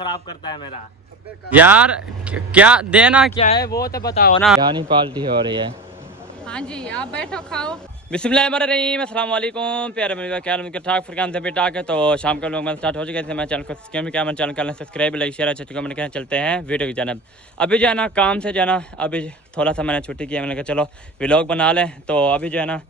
खराब करता है मेरा यार। क्या देना क्या है वो तो बताओ ना। यानी पार्टी हो रही है। हाँ जी, आप बैठो खाओ। बिस्मिल्लाहिर्रहमानिर्रहीम, अस्सलाम वालेकुम प्यारे मेरे क्या ठाक फरकान से बेटा के। तो शाम का लोग मैं स्टार्ट हो चुके थे। मैं चैनल को क्या मैं चैनल कर सब्सक्राइब लाइक शेयर अच्छे कमेंट करें। चलते हैं वीडियो की जानब। अभी जो है ना काम से जो है ना अभी थोड़ा सा मैंने छुट्टी किया। मैंने कहा चलो व्लॉग बना लें। तो अभी जो है ना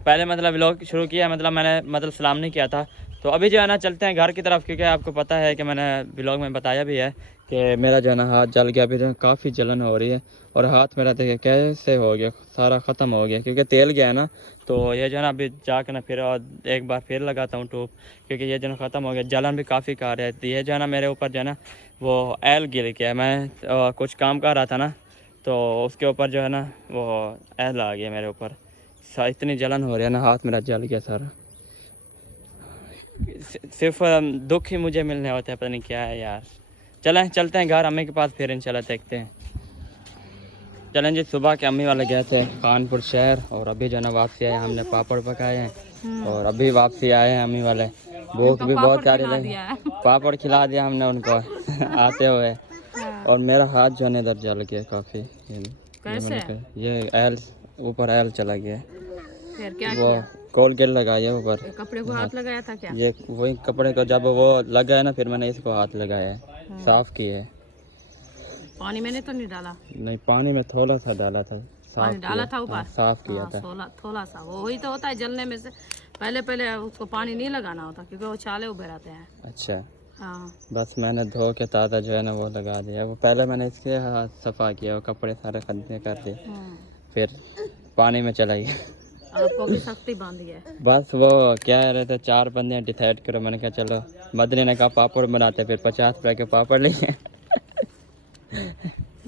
पहले मतलब व्लॉग शुरू किया, मतलब मैंने मतलब सलाम नहीं किया था। तो अभी जो है ना चलते हैं घर की तरफ, क्योंकि आपको पता है कि मैंने व्लॉग में बताया भी है कि मेरा जो है ना हाथ जल गया। अभी जो काफ़ी जलन हो रही है और हाथ मेरा देखिए कैसे हो गया, सारा ख़त्म हो गया क्योंकि तेल गया है ना। तो ये जो है ना अभी जाकर ना फिर और एक बार फिर लगाता हूँ टूब, क्योंकि ये जो है ख़त्म हो गया। जलन भी काफ़ी कर रहा है। ये जो है ना मेरे ऊपर जो है ना वो एल गिर गया। मैं कुछ काम कर रहा था ना, तो उसके ऊपर जो है ना वो एल आ गया मेरे ऊपर। इतनी जलन हो रही है ना, हाथ मेरा जल गया सारा। सिर्फ दुख ही मुझे मिलने होते हैं, पता नहीं क्या है यार। चलें चलते हैं घर अम्मी के पास, फिर इंशाल्लाह देखते हैं। चलें जी, सुबह के अम्मी वाले गए थे कानपुर शहर और अभी जो ना वापसी आए। हमने पापड़ पकाए हैं और अभी वापसी आए हैं अम्मी वाले। भूख भी बहुत सारी लगी, पापड़ खिला दिया हमने उनको आते हुए। और मेरा हाथ जो है इधर जल गया काफ़ी। ये एल ऊपर एल चला गया। फिर क्या वो किया? कोलगेट लगाई है ऊपर। कपड़े को हाथ लगाया था क्या? ये वही कपड़े को जब वो लगा है ना, फिर मैंने इसको हाथ लगाया है, साफ किए है। पानी मैंने तो नहीं डाला। नहीं, पानी में थोड़ा सा डाला था, साफ पानी डाला था ऊपर। हाँ, साफ किया था। थोड़ा सा वही तो होता है जलने में से पहले उसको पानी नहीं लगाना होता, क्योंकि वो छाले उभर आते हैं। अच्छा। हाँ, बस मैंने धो के ताज़ा जो है ना वो लगा दिया। वो पहले मैंने इसके हाथ सफ़ा किया, वो कपड़े सारे खदने कर दिए, फिर पानी में चला गया। आपको भी सख्ती बांधी है। बस वो क्या रहे थे, 4 बंदे डिसाइड करो। मैंने कहा चलो, मदनी ने कहा पापड़ बनाते, फिर 50 रुपये के पापड़ लिए।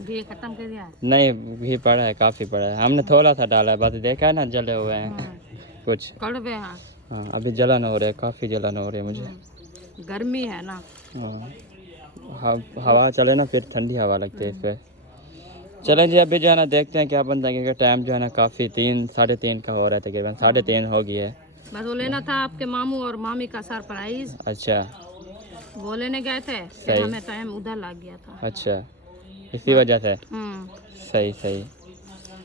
घी खत्म कर दिया है? नहीं, घी पड़ा है, काफ़ी पड़ा है। हमने थोड़ा सा डाला है, बस देखा है ना जले हुए हैं कुछ। कड़वे हैं। हाँ, अभी जलन हो रही है, काफ़ी जलन हो रही है मुझे। गर्मी है ना। हाँ, हवा चले ना फिर ठंडी हवा लगती है इस पर। चलें जी, अभी जो है ना देखते हैं क्या बनता है, क्योंकि टाइम जो है ना काफ़ी 3 साढ़े 3 का हो रहा है, तकरीबन 3:30 हो गई है। बस वो लेना था आपके मामू और मामी का सरप्राइज। अच्छा, वो लेने गए थे, फिर हमें टाइम उधर लग गया था। अच्छा, इसी वजह से। सही सही।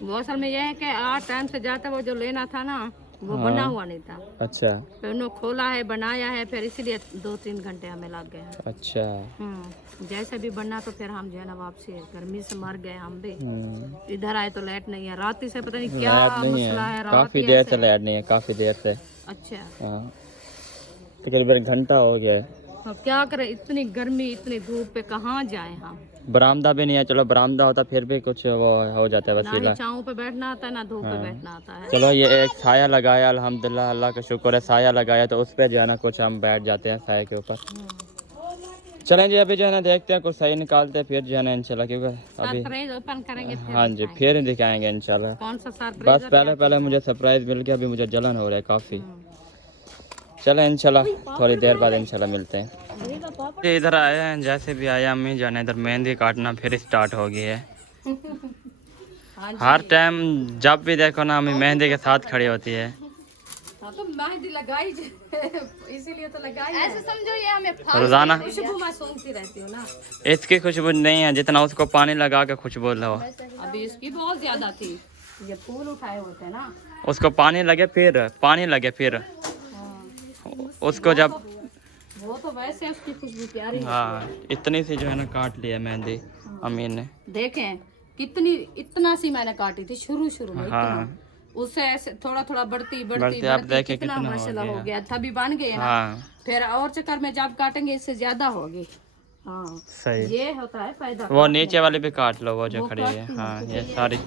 वो असल में यह है कि टाइम से जाता, वो जो लेना था ना वो बना हुआ नहीं था। अच्छा, फिर उन्होंने खोला है, बनाया है, फिर इसीलिए 2-3 घंटे हमें लग गए हैं। अच्छा। जैसे भी बना तो फिर हम जो है ना वापसी गर्मी से मर गए हम भी। इधर आए तो लाइट नहीं है, रात से पता नहीं क्या मसला है। काफ़ी देर से लाइट नहीं है, काफ़ी देर से। अच्छा, हाँ, तकरीबन घंटा हो गया है। अब क्या करें, इतनी गर्मी इतनी धूप पे कहाँ जाए हम। बरामदा भी नहीं है। चलो बरामदा होता फिर भी कुछ वो हो जाता है वसीला। ना छाँव पे बैठना आता है ना धूप पे बैठना आता है। चलो ये एक साया लगाया, अल्हम्दुलिल्लाह, अल्लाह का शुक्र है, साया लगाया तो उस पर जो है ना कुछ हम बैठ जाते हैं साया के ऊपर। चलें जी, अभी जो है ना देखते हैं कुछ सही निकालते हैं, फिर जो है ना इंशाल्लाह, क्योंकि अभी सरप्राइज ओपन करेंगे फिर हाँ जी फिर दिखाएंगे इंशाल्लाह। कौन सा सरप्राइज। बस पहले मुझे सरप्राइज मिल गया, अभी मुझे जलन हो रहा है काफ़ी। चलें इंशाल्लाह थोड़ी देर बाद इंशाल्लाह मिलते हैं। इधर आए हैं, जैसे भी आया अम्मी जाने इधर मेहंदी काटना फिर स्टार्ट हो गई है। हर टाइम जब भी देखो ना अम्मी मेहंदी के साथ खड़ी होती है। तो मेहंदी लगाई इसीलिए तो लगाई। ऐसे समझो ये हमें रोजाना खुशबू मैं सूंघती रहती हूँ ना। इसकी खुशबू नहीं है जितना उसको पानी लगा के खुशबू लो। अभी इसकी बहुत ज्यादा थी। ये फूल उठाए होते ना, उसको पानी लगे फिर उसको जब वो तो वैसे उसकी खुशबू प्यारी। हाँ, इतनी सी जो है ना काट लिया मेहंदी अम्मी ने। देखें कितनी, इतना सी मैंने काटी थी शुरू में। हाँ, उससे ऐसे थोड़ा बढ़ती आप देखें कितना माशाल्लाह हो गया, तभी बन गए ना। हाँ, फिर और चक्कर में जब काटेंगे इससे ज्यादा होगी। हाँ सही। ये होता है फायदा। वो नीचे वाली भी काट लो, वो जो खड़ी है। हाँ, ये सारी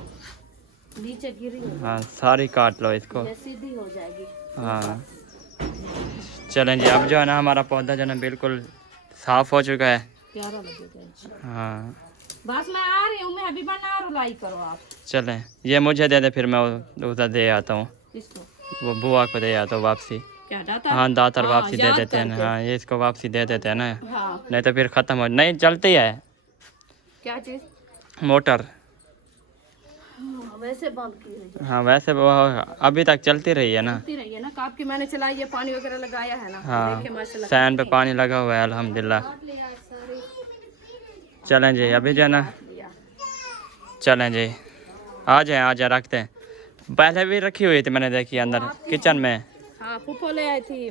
नीचे गिरी है। हाँ सारी काट लो इसको। ये सीधी हो जाएगी। हाँ, चलें जी, अब जो है ना हमारा पौधा जो है ना बिल्कुल साफ हो चुका है। प्यारा लगेगा। हाँ, बस मैं आ रही हूँ, मैं अभी बना रुलाई करो आप। चलें, ये मुझे दे दे, फिर मैं उधर दे आता हूँ, किसको? वो बुआ को दे आता हूँ वापसी। क्या दाता? हाँ, दातर वापसी दे देते हैं ना। हाँ, ये इसको वापसी दे देते हैं ना। हाँ। नहीं तो फिर ख़त्म हो नहीं चलती है क्या चीज़? मोटर। वैसे बंद की है जी। हाँ वैसे वो अभी तक चलती रही है ना। चलती रही है ना, काप की मैंने चलाई है, पानी वगैरह लगाया है ना। हाँ देखिए माशाल्लाह। फैन पे पानी लगा हुआ है अल्हम्दुलिल्लाह। चलें जी अभी जो है ना, चलें जी आ जाए रखते हैं। पहले भी रखी हुई थी मैंने देखी अंदर किचन में। हाँ फूफो ले आई थी।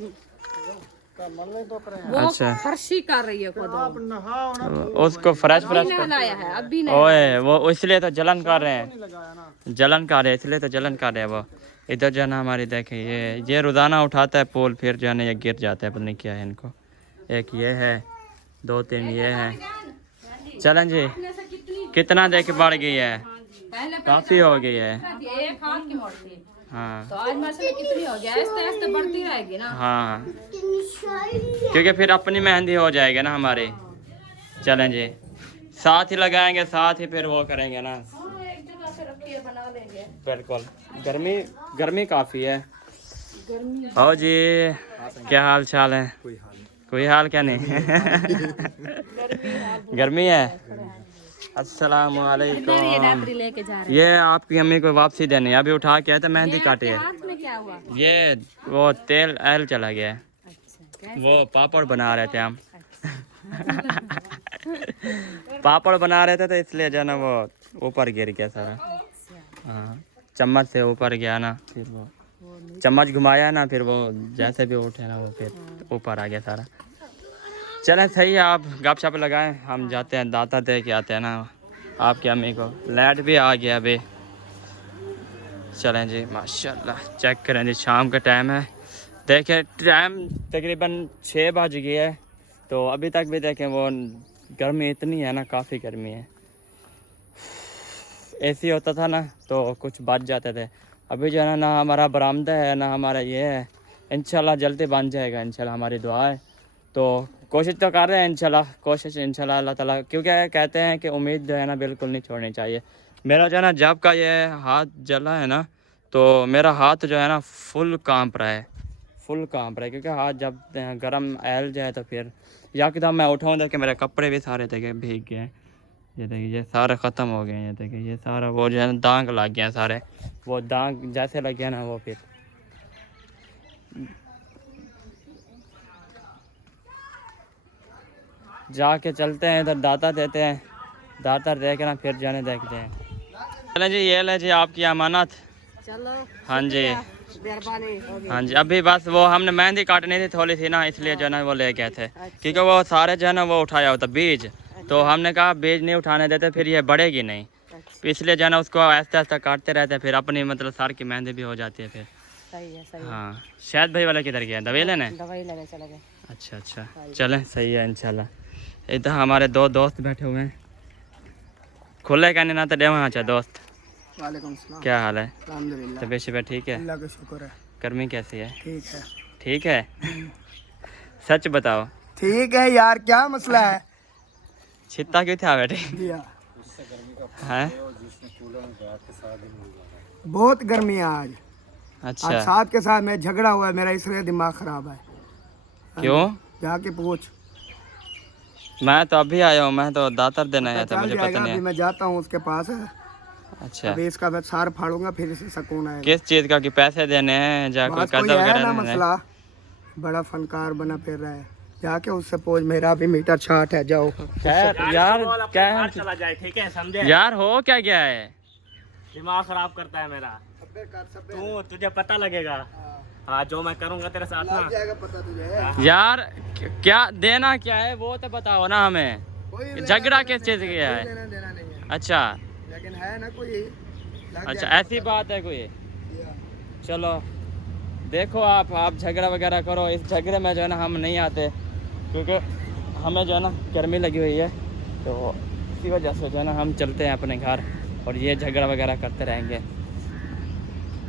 वो अच्छा फर्शी कर रही है खुद। उसको फ्रेश नहलाया है अभी नहीं। ओए वो इसलिए तो जलन कर रहे हैं, जलन कर रहे हैं इसलिए तो जलन कर रहे हैं वो। इधर जो है ना हमारी देखें ये रोज़ाना उठाता है पोल, फिर जो है ना ये गिर जाता है, पता नहीं क्या है इनको। एक ये है, 2-3 ये है। चलें जी कितना देख बढ़ गई है, काफ़ी हो गई है। एक हाथ की मोटी। हाँ तो आज माशाल्लाह कितनी हो गया, ऐसे ऐसे बढ़ती रहेगी ना। हाँ क्योंकि फिर अपनी मेहंदी हो जाएगी ना हमारी। चलें जी साथ ही लगाएंगे, साथ ही फिर वो करेंगे ना। एक जगह पे रखी है, बना लेंगे। बिल्कुल गर्मी काफ़ी है। गर्मी आओ जी क्या हाल चाल है? कोई हाल क्या नहीं गर्मी है। अस्सलामुअलैकुम। लेके जा रहे ये आपकी अम्मी को वापसी देनी है, अभी उठा के आए थे मेहंदी काटी है। हाथ में क्या हुआ? ये वो तेल एल चला गया है, अच्छा वो पापड़ बना रहे थे हम पापड़ बना रहे थे तो इसलिए जो है ना वो ऊपर गिर गया सारा। हाँ चम्मच से ऊपर गया ना, फिर वो चम्मच घुमाया ना, फिर वो जैसे भी उठे ना वो फिर ऊपर आ गया सारा। चलें सही है, आप गपशप लगाएं, हम जाते हैं दाता दे के आते हैं ना आपकी अम्मी को। लाइट भी आ गया अभी। चलें जी माशाल्लाह चेक करें जी, शाम का टाइम है। देखें टाइम तकरीबन 6 बज गया है, तो अभी तक भी देखें वो गर्मी इतनी है ना, काफ़ी गर्मी है। एसी होता था ना तो कुछ बच जाते थे, अभी जो है ना हमारा बरामदा है ना हमारा ये है। इंशाल्लाह जल्दी बन जाएगा, इंशाल्लाह हमारी दुआ है। तो कोशिश तो कर रहे हैं इंशाल्लाह, कोशिश इंशाल्लाह अल्लाह ताला, क्योंकि कहते हैं कि उम्मीद जो है ना बिल्कुल नहीं छोड़नी चाहिए। मेरा जो है ना जब का ये हाथ जला है ना, तो मेरा हाथ जो है ना फुल कांप रहा है, फुल कांप रहा है। क्योंकि हाथ जब गर्म एल जाए तो फिर यकदम मैं उठाऊँ देखे मेरे कपड़े भी सारे देखे भीग गए हैं। ये देखिए ये सारे ख़त्म हो गए हैं, ये देखिए ये सारा वो जो है ना दाग लग गए हैं सारे। वो दाग जैसे लग गया ना वो फिर जाके चलते हैं इधर दाता देते हैं, दाता दे के ना फिर जाने देखते हैं। चलें जी ये ले जी आपकी अमानत। चलो हाँ जी मेहरबानी। हाँ जी, अभी बस वो हमने मेहंदी काटनी थी थोड़ी सी ना, इसलिए जो है ना वो ले गए थे। क्योंकि वो सारे जो है ना वो उठाया होता बीज, तो हमने कहा बीज नहीं उठाने देते फिर ये बढ़ेगी नहीं, इसलिए जो है ना उसको आहिस्ता आहिस्ता काटते रहते हैं, फिर अपनी मतलब सर की मेहंदी भी हो जाती है फिर। सही है सही है। हाँ शायद भाई वाला किधर गया, दवाई लेने? दवाई लेने चले गए। अच्छा अच्छा चलें सही है इंशाल्लाह। इधर हमारे 2 दोस्त बैठे हुए हैं, खुले कहने ना तो डे वहाँ अच्छा दोस्त। वालेकुम सलाम। क्या हाल है? अल्हम्दुलिल्लाह तबीयत शबीयत ठीक है? अल्लाह का शुक्र है। गर्मी कैसी है? ठीक है ठीक है सच बताओ, ठीक है यार, क्या मसला है? छित्ता क्यों था बेटे? दिया हैं? बहुत गर्मी है आज। अच्छा आज साथ के साथ मैं झगड़ा हुआ है मेरा, इसलिए दिमाग खराब है। क्यों? जाके पूछ। मैं तो अभी आया हूँ, मैं तो दातर देने आया था, चल मुझे जाएगा, पता नहीं अभी है। मैं जाता हूँ उसके पास है। अच्छा अभी इसका मैं सार फाड़ूंगा, फिर इसे सुकून आएगा। किस चीज़ का कि पैसे देने हैं या कोई बस कोई कर्जा है वगैरह ना लेना है? मसला, बड़ा फनकार बना फिर रहा है। जाके उससे पूछ, मेरा भी मीटर छाट है, जाओ। खैर यार क्या चला जाए, ठीक है समझे? यार हो क्या गया है? दिमाग खराब करता है मेरा। तुझे पता लगेगा। हाँ जो मैं करूँगा तेरे साथ ना। जाएगा पता तुझे। यार क्या देना क्या है वो तो बताओ ना हमें, कोई झगड़ा किस चीज़ का है? लेना देना नहीं है, अच्छा लेकिन है ना कोई। लग अच्छा जाएगा ऐसी बात है कोई? पता। चलो देखो आप झगड़ा वगैरह करो, इस झगड़े में जो है ना हम नहीं आते, क्योंकि हमें जो है ना गर्मी लगी हुई है, तो इसी वजह से जो है ना हम चलते हैं अपने घर, और ये झगड़ा वगैरह करते रहेंगे।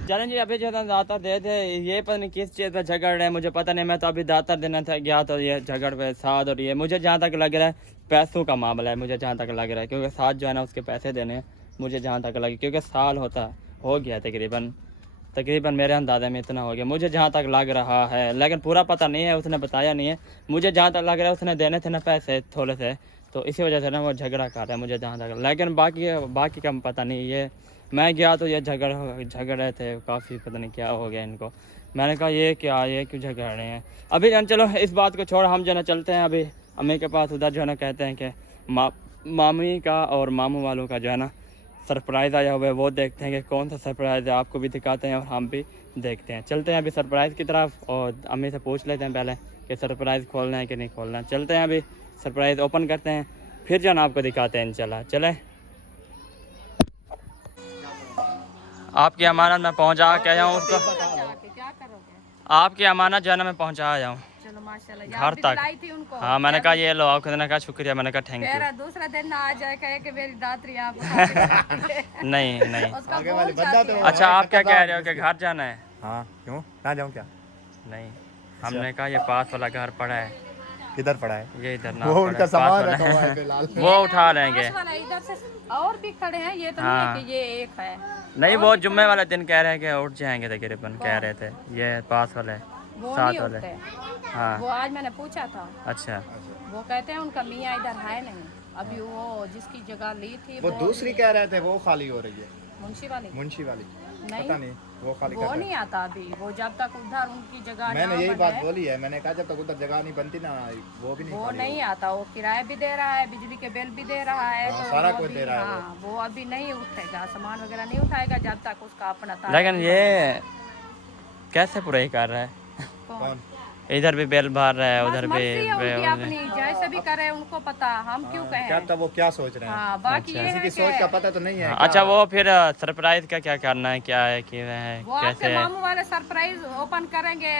चलें जी अभी जो है ना दाता दे दे, ये पता नहीं किस चीज़ पर झगड़ रहे हैं मुझे पता नहीं। मैं तो अभी दाता देना था गया, तो ये झगड़ पे साथ, और ये मुझे जहाँ तक लग रहा है पैसों का मामला है, मुझे जहाँ तक लग रहा है, क्योंकि साथ जो है ना उसके पैसे देने हैं मुझे जहाँ तक लगे, क्योंकि साल हो गया तकरीबन मेरे अंदाजे में इतना हो गया मुझे जहाँ तक लग रहा है, लेकिन पूरा पता नहीं है, उसने बताया नहीं है। मुझे जहाँ तक लग रहा है उसने देने थे ना पैसे थोड़े से, तो इसी वजह से ना वो झगड़ा कर रहा है मुझे जहाँ तक, लेकिन बाकी का पता नहीं। ये मैं गया तो ये झगड़ रहे थे काफ़ी, पता नहीं क्या हो गया इनको। मैंने कहा ये क्यों झगड़ रहे हैं। अभी चलो इस बात को छोड़, हम जो है ना चलते हैं अभी अम्मी के पास। उधर जो है ना कहते हैं कि मामी का और मामू वालों का जो है ना सरप्राइज़ आया हुआ है, वो देखते हैं कि कौन सा सरप्राइज़ है, आपको भी दिखाते हैं और हम भी देखते हैं। चलते हैं अभी सरप्राइज़ की तरफ और अम्मी से पूछ लेते हैं पहले कि सरप्राइज़ खोलना है कि नहीं खोलना है। चलते हैं अभी सरप्राइज़ ओपन करते हैं, फिर जो है ना आपको दिखाते हैं इंशाल्लाह। चलें, आपकी अमानत मैं पहुंचा के आया हूँ उसको, क्या करोगे? आपकी अमानत जो है ना मैं पहुंचा आया हूँ चलो माशाल्लाह, घर याद भी तक। दिलाई थी उनको। हाँ मैंने कहा ये लो, आपको ने कहा शुक्रिया, मैंने कहा थैंक फिर यू। दूसरा दिन ना आ जाए कहे कि मेरी दातरी आप नहीं नहीं, उसका भूल जाती है। अच्छा आप क्या कह रहे हो कि घर जाना है? हाँ क्यों ना जाऊँ क्या? नहीं, हमने कहा ये पास वाला घर पड़ा है। किधर पड़ा है? ये इधर ना वो पड़ा उनका है, सामान पास रखा हुआ वाला है फिलहाल। वो उठा लेंगे। पास वाला इधर से और भी खड़े हैं, ये तो हाँ। नहीं है कि ये एक है। नहीं वो जुम्मे वाले दिन कह रहे हैं कि उठ जाएंगे तकरीबन, कह रहे थे ये पास वाले वो साथ नहीं वाले। उठते। हाँ वो आज मैंने पूछा था, अच्छा वो कहते हैं उनका मियाँ इधर है नहीं। अभी वो जिसकी जगह ली थी वो दूसरी कह रहे थे वो खाली हो रही है, मुंशी वाली मुंशी वाली। नहीं, पता नहीं वो खाली वो कर रहे नहीं आता अभी। वो जब तक उधर उनकी जगह हैं। मैंने ना यही बने, बात बोली है, मैंने कहा जब तक उधर जगह नहीं बनती ना वो भी नहीं वो खाली नहीं आता। वो किराया भी दे रहा है, बिजली के बिल भी दे रहा है, हाँ, तो सारा वो कुछ भी- दे रहा है हाँ, वो अभी नहीं उठेगा, सामान वगैरह नहीं उठाएगा जब तक उसका अपना ताला लेकिन नहीं ये कैसे पूरा ही कर रहा है, बनेगा। कौन? इधर भी बेल भर रहा है, बस उधर भी मर्जी है उनकी उधर भी। अपनी, जैसे भी करे उनको पता, हम क्यों क्या कहें। तब वो क्या सोच रहे हैं? हाँ बाकी ये किसी है की सोच कि का पता तो नहीं है। हाँ, क्या? अच्छा वो फिर सरप्राइज का क्या करना है, क्या है कि वह है वो आपके कैसे है? मामू वाले सरप्राइज ओपन करेंगे,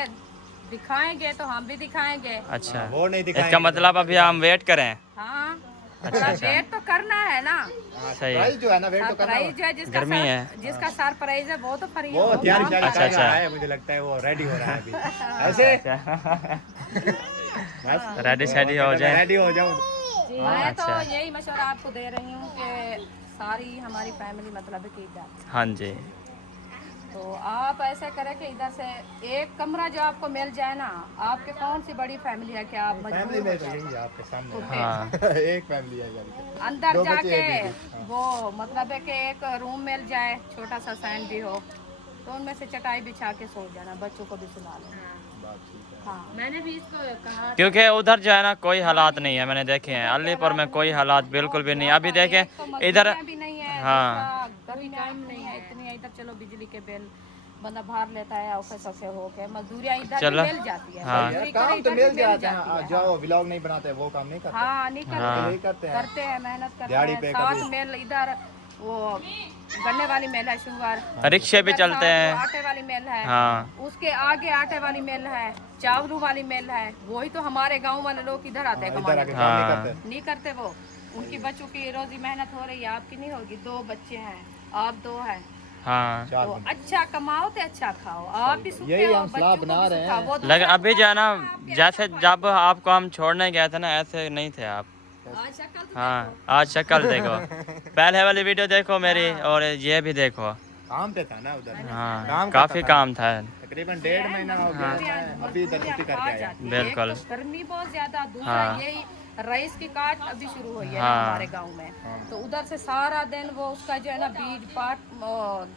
दिखाएंगे तो हम भी दिखाएंगे। अच्छा वो नहीं दिखाएंगे। इसका मतलब अभी हम वेट करें। हाँ वेट तो करना है ना। हाँ, सही है। सरप्राइज जो है ना वेट तो करना सरप्राइज जो है गर्मी है। जिसका सरप्राइज है वो तो फ्री वो तैयारी अच्छा, अच्छा। कर रहा है, मुझे लगता है वो रेडी हो रहा है अभी। ऐसे बस रेडी शेडी हो जाए। रेडी हो जाऊं। मैं तो अच्छा। यही मशवरा आपको दे रही हूँ कि सारी हमारी फैमिली मतलब कि इधर, हाँ जी तो आप ऐसे करें कि इधर से एक कमरा जो आपको मिल जाए ना, आपके कौन सी बड़ी फैमिली है कि आप फैमिली मजबूर में हो तो जाए। यही है आपके सामने। हाँ एक फैमिली है यार। अंदर दो बच्चे, जाके एक बेबी। वो मतलब है कि एक रूम मिल जाए, छोटा सा फैन भी हो, तो उनमें से चटाई बिछा के सो जाना, बच्चों को भी सुला लेना। हाँ मैंने भी इसको कहा, क्योंकि उधर जो है ना कोई हालात नहीं है, मैंने देखे हैं अलीपुर में कोई हालात बिल्कुल भी नहीं। अभी देखें तो इधर मजदूरियाँ भी नहीं है, हाँ। दूसरा गर्मी नहीं है इतनी है इधर। चलो बिजली के बिल बंदा भार लेता है ऑफिस से होके, मजदूरियाँ इधर भी चलो। मिल जाती है। हाँ। मजदूरी काम करे तो इधर मिल भी जाते जाती हैं, है। जो व्लॉग नहीं बनाते वो काम नहीं करते। हाँ नहीं करते, हाँ। यही करते हैं। करते हैं, मेहनत करते दिहाड़ी हैं। पे साथ कभी। मिल इधर वो गन्ने वाली मिल है शुगर, रिक्शे भी इधर चलते साथ हैं। वो आटे वाली मिल है, हाँ उसके आगे आटे वाली मिल है, चावलों वाली मिल है। वही तो हमारे गांव वाले लोग इधर आते हैं इधर कमाने। आके काम नहीं हाँ। करते। नहीं करते वो, उनकी बच्चों की रोजी मेहनत हो रही है, आपकी नहीं होगी। 2 बच्चे हैं, आप 2 हैं, हाँ। चार तो दिन। अच्छा कमाओ तो अच्छा खाओ, आप भी सूखे यही हो, हम सलाह बच्चों को बना भी रहे सूखा। हैं। वो लेकिन दूसरा अभी जो है ना आपके जैसे हाथ में जब आपको हम छोड़ने गए थे ना ऐसे नहीं थे आप। आज शक्ल तो हाँ आज शक्ल देखो, पहले वाली वीडियो देखो मेरी और ये भी देखो। काम पे था ना उधर। हाँ काम करता काफी था। काम था। तकरीबन 1.5 महीना हो गया है, अभी इधर छुट्टी करके आया। बिल्कुल। एक तो गर्मी बहुत ज्यादा, दूसरा हाँ। यही रईस की काट अभी शुरू हुई है हाँ। हमारे गांव में, तो उधर से सारा दिन वो उसका जो है ना बीज पाट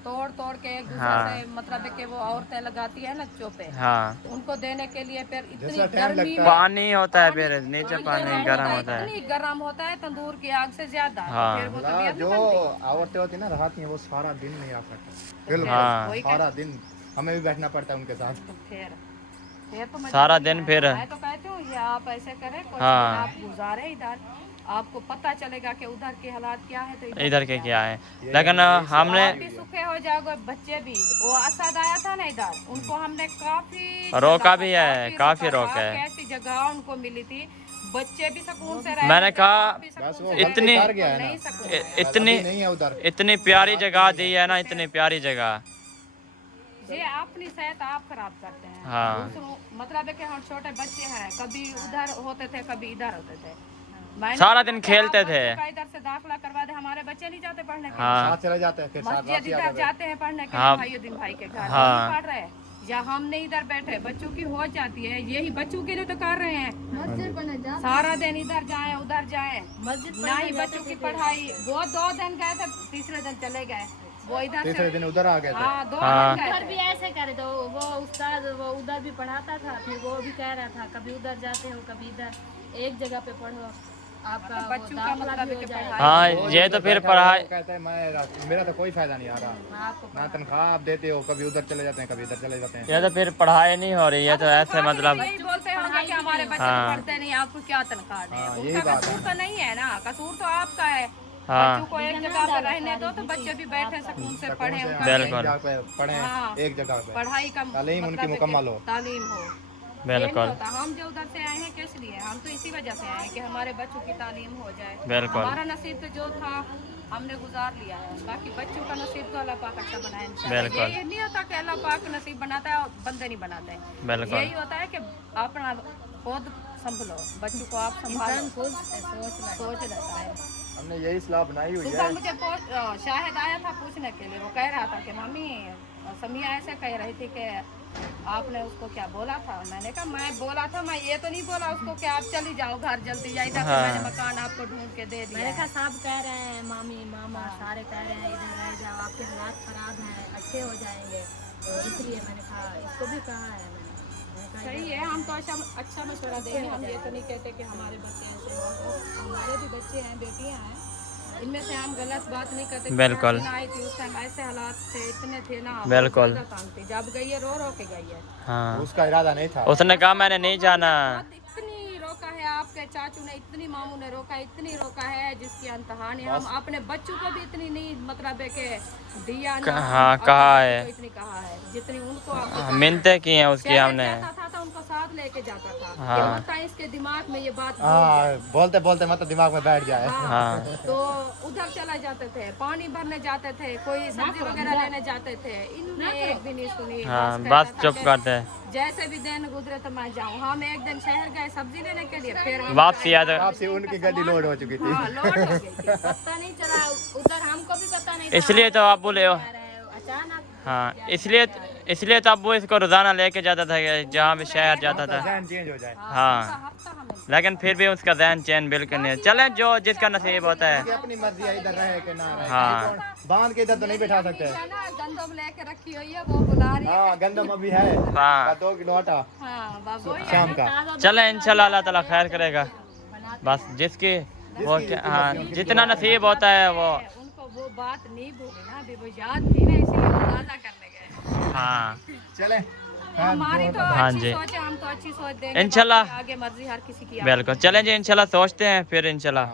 तोड़ तोड़ के एक दूसरे हाँ। से मतलब है कि वो औरतें लगाती है ना चोपे, हाँ उनको देने के लिए फिर इतनी जैसा टाइम गर्मी लगता में पानी होता है, फिर नीचे पानी गर्म होता है। इतनी गर्म होता है तंदूर की आग से ज्यादा, तो हाँ। फिर वो ला, तबीयत जो नहीं बनती। औरतें होती है ना रात में वो सारा दिन नहीं आ सकता। बिल्कुल हाँ। वही सारा दिन हमें भी बैठना पड़ता है उनके साथ। तो फिर तो सारा मजबूरी दिन है। फिर मैं तो कहती हूँ ये आप ऐसे करें, कुछ हाँ। दिन आप गुजारे इधर, आपको पता चलेगा कि उधर के हालात क्या है, तो इधर के क्या है। लेकिन हमने आप भी सूखे हो जाओगे, बच्चे भी। वो असद आया था ना इधर, उनको हमने काफी रोका जगह- भी है, काफी रोका था, है। कैसी जगह उनको मिली थी, बच्चे भी सुकून से रहे। मैंने कहा आप भी सुकून बस वो से इतनी- रहे, कर गया है ना। नहीं सुकून इ- है। इतनी अभी नहीं है उधर। इतनी प्यारी जगह दी है ना, इतनी प्यारी जगह। ये अपनी सेहत आप खराब करते हैं। हाँ। दूसरों मतलब है कि हम छोटे बच्चे हैं, कभी उधर होते थे कभी इधर होते थे। मैंने सारा कहा दिन कि खेलते आप थे। बच्चों का इधर से दाखिला करवा दे, हमारे बच्चे नहीं जाते पढ़ने के लिए। हाँ साथ चले जाते हैं फिर साथ मस्जिद वापसी आ इधर जाते हैं। जाते हैं पढ़ने के हाँ। लिए, भाइयों भाई के घर हाँ। नहीं पढ़ रहे, या हमने इधर बैठे, बच्चों की हो जाती है, यही बच्चों के लिए तो कर रहे हैं। सारा दिन इधर जाए उधर जाए, ना ही बच्चों की पढ़ाई। वो 2 दिन गए थे, तीसरे दिन चले गए। वो इधर तीसरे से दिन उधर आ गए थे। हाँ 2 हाँ। दिन गए उधर थे। भी ऐसे करे तो वो उस्ताद वो उधर भी पढ़ाता था, फिर वो भी कह रहा था कभी उधर जाते हो कभी इधर, एक जगह पे पढ़ो आपका वो बच्चों का दाखिला मतलब भी है हो कि जाएगा। हाँ ये तो फिर पढ़ाई वो कहता है मेरा तो कोई फायदा नहीं आ रहा, हाँ, आपको ना तनख्वाह आप देते हो, कभी उधर चले जाते हैं कभी इधर चले जाते हैं। ये तो फिर पढ़ाई नहीं हो रही है, तो ऐसे मतलब यही बोलते होंगे कि हमारे बच्चे हाँ। तो पढ़ते नहीं, आपको क्या तनख्वाह दें। हाँ, यही उनका बात कसूर तो नहीं है ना, कसूर तो आपका है। हाँ। बच्चों को एक जगह पे रहने दो तो बच्चे भी बैठे सुकून से पढ़े, से उनका बिल्कुल। एक जगह पे पढ़ें, हाँ। एक जगह पे पढ़ाई का तालीम उनकी मतलब है कि मुकम्मल हो। तालीम हो। बिल्कुल। ये नहीं होता। हम जो उधर से आए हैं किस लिए, हम तो इसी वजह से आए हैं कि हमारे बच्चों की तालीम हो जाए। बिल्कुल। हमारा नसीब तो जो था हमने गुजार लिया है, बाकी बच्चों का नसीब तो अल्लाह पाक अच्छा बनाए इंशाल्लाह। बिल्कुल। ये नहीं होता कि अल्लाह पाक नसीब बनाता है और बंदे नहीं बनाते हैं। बिल्कुल। यही होता है कि अपना खुद संभलो, बच्चों को आप संभालो, खुद से सोच लेता है। हमने यही सलाह बनाई हुई सुबह है। मुझे शाहिद आया था पूछने के लिए, वो कह रहा था कि मम्मी समिया ऐसे कह रही थी कि आपने उसको क्या बोला था। मैंने कहा मैं बोला था, मैं ये तो नहीं बोला उसको कि आप चली जाओ घर जल्दी जाए, इधर से मैंने मकान आपको ढूंढ के दे दिया मैंने है। कहा सब कह रहे हैं मामी मामा सारे कह रहे हैं इधर रह जाओ, आपके हालात खराब हैं अच्छे हो जाएंगे, तो इसलिए मैंने कहा इसको भी कहा है मैंने कहा सही है, हम तो अच्छा मशवरा देंगे। हम ये तो नहीं कहते कि हमारे बच्चे ऐसे हो, हमारे भी बच्चे हैं, बेटियां हैं, इनमें से हम गलत बात नहीं करते। बिल्कुल। आई थी उस टाइम ऐसे हालात थे, इतने थे ना, बिल्कुल। ज्यादा तंग थी। जब गई है रो रो के गई है। हाँ उसका इरादा नहीं था। उसने कहा मैंने नहीं जाना। इतनी रोका है, आपके चाचू ने इतनी, मामू ने रोका, इतनी रोका है जिसकी अंतहा नहीं। हम अपने बच्चों को भी इतनी नहीं मतलब है कि दिया ना, हाँ, अपने कहा बच्चों है। को इतनी कहा है जितनी उनको आपके हाँ, चाचू मिन्नतें की हैं उसकी शहर हमने। जाता था तो उनको साथ लेके जाता था। हाँ। कि मत इसके दिमाग में ये बात घुस हाँ जाए। बोलते बोलते मतलब दिमाग में बैठ जाए। हाँ। तो उधर चला जाते थे, पानी भरने जाते थे, कोई सब्जी वगैरह लेने जाते थे, इन्होंने एक भी नहीं सुनी। हाँ बस बस कहता था चुप कि करते हैं। जैसे भी दिन गुजरे तो मैं जाऊँ। हम एक दिन शहर गए सब्जी लेने के लिए, फिर हम वापसी आया तो आपसे उनकी गाड़ी लोड हो चुकी थी। हाँ लोड हो गई थी। पता नहीं चला उधर, हमको भी पता नहीं था। इसलिए तो आप बोले हो। अचानक हाँ इसलिए तो अब वो इसको रोजाना लेके जाता था कि जहाँ भी शहर जाता था। जहन चेंज हो जाए। हाँ हफ्ता हमें लेकिन फिर भी उसका जहन चैन बिल्कुल नहीं है। चले जो जिसका नसीब होता है। कि अपनी मर्जी है, इधर रहे कि ना रहे। हाँ। किसी को बांध के इधर तो नहीं बैठा सकते। है ना, गंदम लेके रखी हुई है, वो बुला रही है। हाँ गंदम अभी है, हाँ 2 किलो आटा हाँ बाबू शाम का। चले इंशाल्लाह अल्लाह ताला खैर करेगा। बस जिसकी वो हाँ जितना नसीब होता है वो। उनको वो बात नहीं भूली ना, अभी वो याद थी ना, इसलिए वो ताज़ा करने गए। हाँ चले। हमारी तो हाँ अच्छी जी। सोच है, हम तो अच्छी सोच देंगे। इंशाल्लाह। बाकी आगे मर्जी हर किसी की। बिल्कुल चलें जी इंशाल्लाह सोचते हैं फिर इंशाल्लाह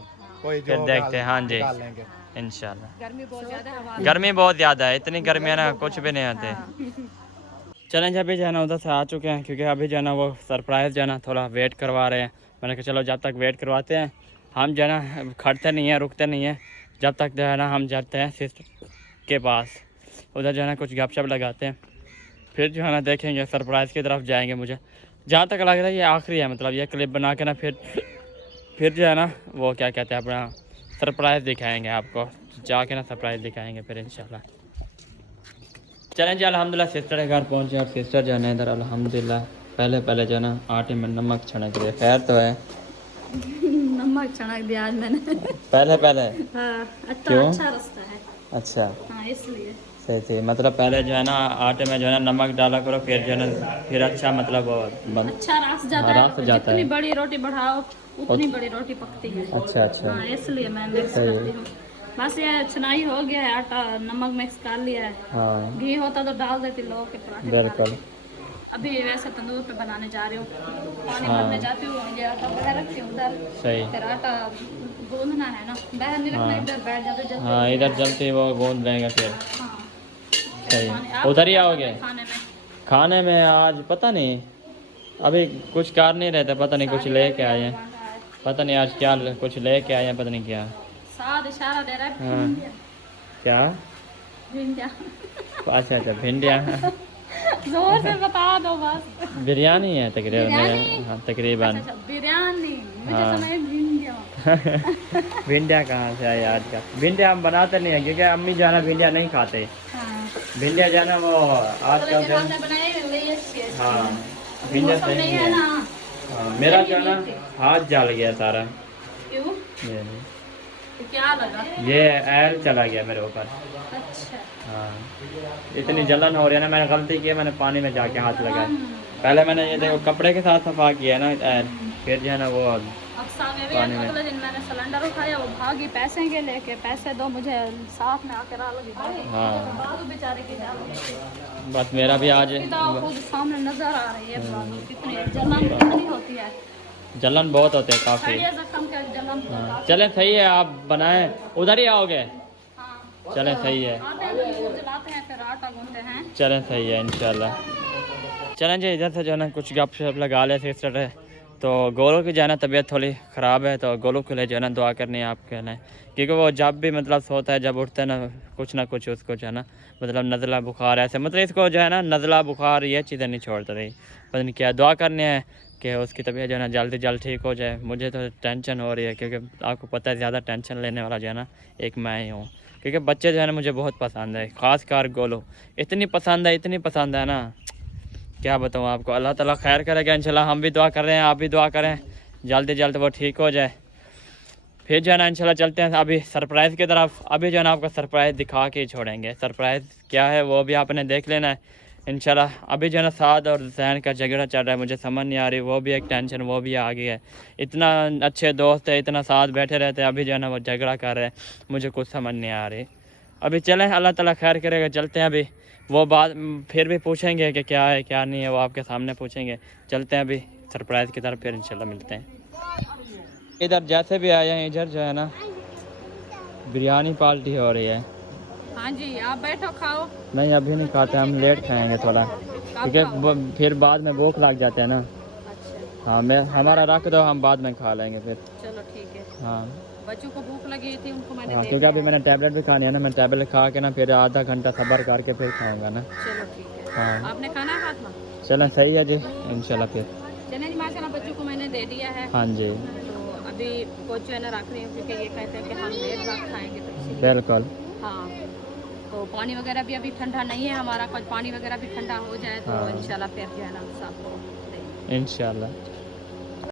कोई फिर जो देखते हैं। हाँ जी निकाल लेंगे। इंशाल्लाह। गर्मी बहुत ज्यादा है हमारे। गर्मी बहुत ज़्यादा है, इतनी गर्मी है ना कुछ भी नहीं आते। चलें जी अभी जो है ना उधर से आ चुके हैं, क्योंकि अभी जो है ना वो सरप्राइज़ जो है ना थोड़ा वेट करवा रहे हैं। मैंने कहा चलो जब तक वेट करवाते हैं, हम जो है ना खड़ते नहीं हैं, रुकते नहीं हैं, जब तक जो है ना हम जाते हैं सिस्टर के पास, उधर जो है ना कुछ गपशप लगाते हैं, फिर जो है ना देखेंगे सरप्राइज़ की तरफ जाएंगे। मुझे जहाँ तक लग रहा है ये आखिरी है, मतलब ये क्लिप बना के ना फिर जो है ना वो क्या कहते हैं अपना सरप्राइज़ दिखाएंगे आपको, जाके ना सरप्राइज़ दिखाएंगे फिर इंशाल्लाह। चलें जी अल्हम्दुलिल्लाह सिस्टर के घर पहुँचे और सिस्टर जो है ना इधर अल्हम्दुलिल्लाह पहले जो है ना आटे में नमक छिड़क रही है। खैर तो है, नमक छिड़क दिया आज मैंने। पहले हाँ क्यों? अच्छा रास्ता है। अच्छा हाँ इसलिए सही थी, मतलब पहले जो है ना आटे में जो है ना नमक डाला करो, फिर जो है ना फिर अच्छा मतलब अच्छा रास जाता रास है। जाता जितनी है। बड़ी रोटी बढ़ाओ उतनी बड़ी रोटी पकती है। अच्छा हाँ इसलिए मैं मिक्स करती हूँ। बस ये छनाई हो गया है, आटा नमक मिक्स कर लिया है। हाँ घी होता तो डाल देती, लोग के पराठे बना बिल्कुल। लेती। अभी वैसे तंदूर पे बनाने जा रही हूँ, पानी हाँ। भरने जाती हूँ, ये आटा बह रखती हूँ उधर, सही। फिर आटा गूंदना है ना, बाहर नहीं रखना, हाँ। इधर बैठ जाते जल्दी। हाँ इधर जल्दी वो गूंद लेंगे फिर। हाँ सही, आप उधर ही क्या आओगे खाते खाने में? खाने में? आज पता नहीं, अभी कुछ कार नहीं रहता, पता नहीं कुछ लेके आए हैं, पता नहीं आज क्या कुछ लेके आए हैं, पता नहीं क्या। साथ इशारा दे रहा है। हाँ। क्या? भिंडिया। अच्छा भिंडिया। जोर से बता दो बस। बिरयानी है तकरीबन। बिरयानी? हाँ तकरीबन। अच्छा बिरयानी, मुझे हाँ। समझ भिंडिया। भिंडिया कहाँ से आई आज का? भिंडिया हम बनाते नहीं है, क्योंकि अम्मी जाना भिंडिया नहीं खाते। हाँ भिंडिया जाना वो आजकल तो हमने बनाए हुए ये इसके। हाँ भिंडिया मौसम सही नहीं नहीं है है। ना। हाँ, मेरा जो है ना हाथ जल गया सारा। क्यों? ये नहीं। तो क्या लगा? ये एल चला गया मेरे ऊपर। अच्छा। हाँ, इतनी जलन हो रही है ना, मैंने गलती की है, मैंने पानी में जाके हाथ लगाया। पहले मैंने ये देखो कपड़े के साथ सफा किया है ना एल, फिर जो है ना वो अब अगले दिन मैंने सिलेंडर उठाया, वो भागी पैसे के लेके, पैसे दो मुझे, साथ में आकर आ लगी। हाँ बाबू बेचारे की जान, बस मेरा भी आज खुद सामने नजर आ रही है बाबू, कितनी जलन कितनी होती है, जलन बहुत होते हैं काफ़ी। सड़िया जख्म का जलन तो हाँ, काफी। चलें सही है, आप बनाएं, उधर ही आओगे? हाँ, चलें सही है, आटे को जलाते हैं फिर आटा गूंथते हैं। चलें सही है इंशाल्लाह। चलें जी, इधर से जो है ना कुछ गप शप लगा ले सिस्टर है। तो गोलू की जो है ना तबीयत थोड़ी ख़राब है, तो गोलू के लिए जो है ना दुआ करनी है आप कहना है, क्योंकि वो जब भी मतलब सोता है, जब उठता है ना कुछ उसको जो है ना मतलब नज़ला बुखार ऐसे, मतलब इसको जो है ना नज़ला बुखार ये चीज़ें नहीं छोड़ता रही, पता नहीं क्या। दुआ करनी है कि उसकी तबीयत जो है ना जल्दी ठीक हो जाए। मुझे तो टेंशन हो रही है, क्योंकि आपको पता है ज़्यादा टेंशन लेने वाला जो है ना एक मैं ही हूँ, क्योंकि बच्चे जो है ना मुझे बहुत पसंद है, ख़ासकर गोलू इतनी पसंद है ना, क्या बताऊँ आपको। अल्लाह ताला खैर करेगा इंशाल्लाह। हम भी दुआ कर रहे हैं, आप भी दुआ करें, जल्द वो ठीक हो जाए। फिर जो है ना इंशाल्लाह चलते हैं अभी सरप्राइज़ की तरफ। अभी जो है ना आपको सरप्राइज़ दिखा के ही छोड़ेंगे। सरप्राइज़ क्या है वो भी आपने देख लेना है इंशाल्लाह। अभी जो है ना साद और जैन का झगड़ा चल रहा है, मुझे समझ नहीं आ रही, वो भी एक टेंशन वो भी आ गई है। इतना अच्छे दोस्त है, इतना साथ बैठे रहते हैं, अभी जो है ना वो झगड़ा कर रहे हैं, मुझे कुछ समझ नहीं आ रही। अभी चलें, अल्लाह ताला खैर करेगा, चलते हैं। अभी वो बात फिर भी पूछेंगे कि क्या है क्या नहीं है, वो आपके सामने पूछेंगे। चलते हैं अभी सरप्राइज़ की तरफ, फिर इंशाल्लाह मिलते हैं। इधर जैसे भी आए हैं, इधर जो है ना बिरयानी पार्टी हो रही है। हाँ जी, आप बैठो खाओ। नहीं अभी नहीं खाते, हम लेट खाएंगे थोड़ा, क्योंकि फिर बाद में भूख लग जाते हैं ना। अच्छा, हाँ, मैं हमारा रख दो, हम बाद में खा लेंगे फिर। चलो ठीक है। हाँ बच्चों को भूख लगी थी, उनको मैंने हाँ, दे क्योंकि दिया अभी मैंने टैबलेट भी खानी है ना, मैं टैबलेट खा के ना फिर आधा घंटा सब्र करके फिर खाऊंगा ना। चलो ठीक है। हाँ आपने खाना है फातिमा? चलो सही है जी, इंशाल्लाह फिर। चलिए जी, माशाल्लाह बच्चों को मैंने दे दिया है। हाँ जी तो अभी कोच जो है ना रख रही हूँ, क्योंकि ये कहते हैं कि हम लेट रात खाएंगे, तो इसीलिए। बिल्कुल। हाँ, तो पानी वगैरह भी अभी ठंडा नहीं है हमारा, कुछ पानी वगैरह भी ठंडा हो जाए तो हाँ। इंशाल्लाह फिर जो है ना सबको देंगे। इंशाल्लाह।